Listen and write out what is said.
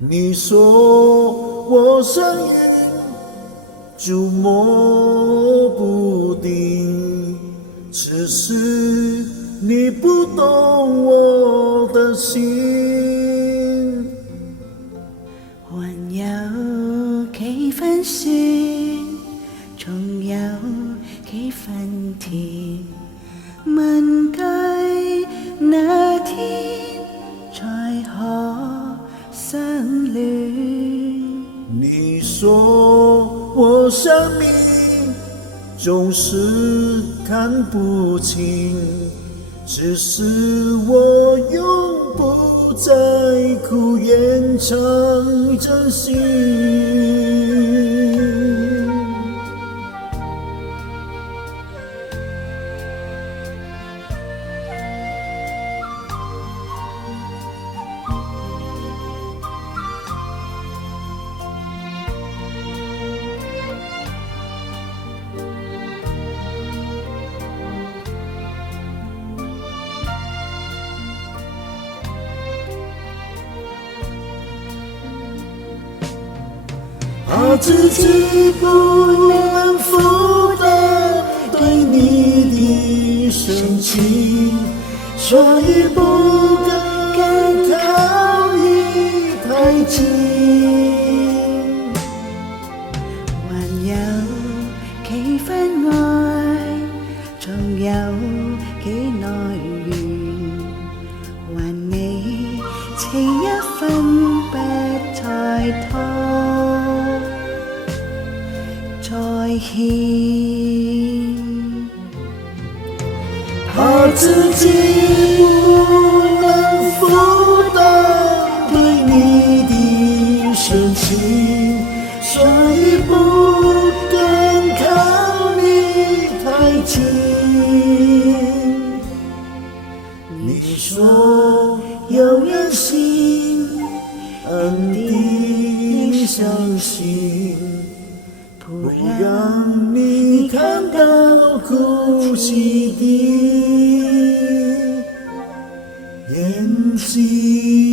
你说我声音就摸不定，只是你不懂我的心。還有幾分酸，仲有幾分甜。問句那天才可相戀？你說我生命總是看不清，只是我永不再苦言唱真心。怕自己不能负担对你的深情，所以不敢靠你太近。還有幾分愛，仲有幾內緣，還你情一分不再拖再欠。怕自己不能負擔對你的深情，所以不敢靠你太近。你說有人心，安定相信，不讓你看到哭泣的眼睛。